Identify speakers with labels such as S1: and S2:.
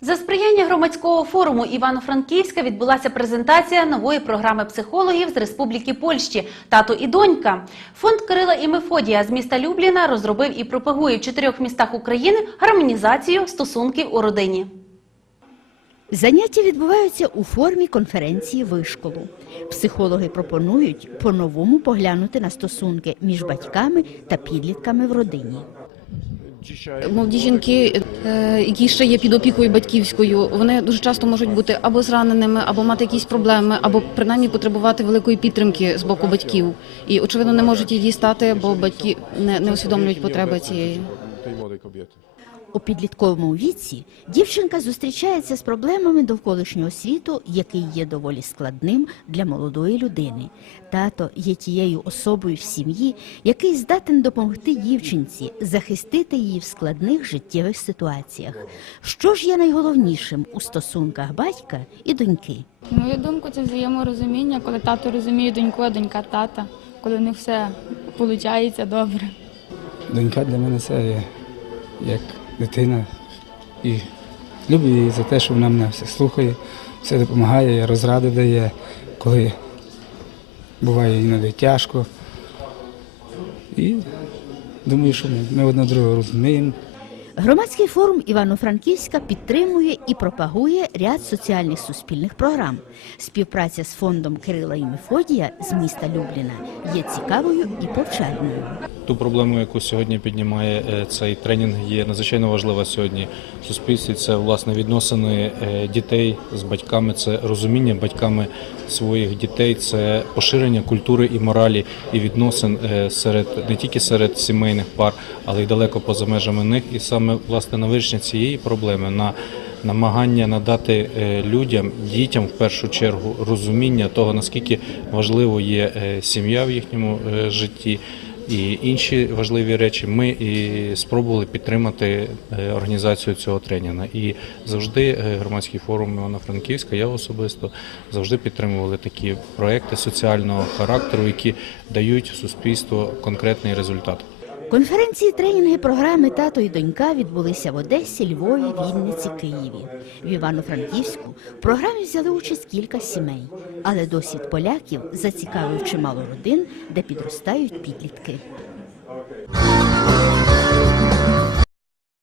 S1: За сприяння громадського форуму Івано-Франківська відбулася презентація нової програми психологів з Республіки Польщі Тато і донька. Фонд Кирила і Мефодія з міста Любліна розробив і пропагує в чотирьох містах України гармонізацію стосунків у родині.
S2: Заняття відбуваються у формі конференції вишколу. Психологи пропонують по-новому поглянути на стосунки між батьками та підлітками в родині.
S3: Молоді жінки, е, які ще є під опікою батьківською, вони дуже часто можуть бути або зраненими, або мати якісь проблеми, або принаймні потребувати великої підтримки з боку батьків. І очевидно не можуть її дістати, бо батьки не, не усвідомлюють потреби цієї.
S2: У підлітковому віці дівчинка зустрічається з проблемами довколишнього світу, який є доволі складним для молодої людини. Тато є тією особою в сім'ї, який здатен допомогти дівчинці захистити її в складних життєвих ситуаціях. Що ж є найголовнішим у стосунках батька і доньки?
S4: На мою думку, це взаєморозуміння, коли тато розуміє доньку, а донька тата, коли в них все виходить добре.
S5: Донька для мене це як дитина. І люблю її за те, що вона мене все слухає, все допомагає, розради дає, коли буває іноді тяжко. І думаю, що ми, ми одне друге розуміємо.
S2: Громадський форум Івано-Франківська підтримує і пропагує ряд соціальних суспільних програм. Співпраця з фондом Кирила і Мефодія з міста Любліна є цікавою і повчальною.
S6: Ту проблему, яку сьогодні піднімає е, цей тренінг, є надзвичайно важлива сьогодні в суспільстві. Це власне відносини е, дітей з батьками, це розуміння батьками своїх дітей, це поширення культури і моралі і відносин е, серед не тільки серед сімейних пар, але й далеко поза межами них. І саме власне на вирішення цієї проблеми на намагання надати е, людям, дітям в першу чергу розуміння того, наскільки важливо є е, сім'я в їхньому е, житті. І інші важливі речі ми і спробували підтримати організацію цього тренінгу. І завжди громадський форум Івано-Франківська, я особисто завжди підтримували такі проекти соціального характеру, які дають суспільству конкретний результат.
S2: Конференції, тренінги, програми Тато і донька відбулися в Одесі, Львові, Вінниці, Києві. В Івано-Франківську в програмі взяли участь кілька сімей, але досвід поляків зацікавив чимало родин, де підростають підлітки.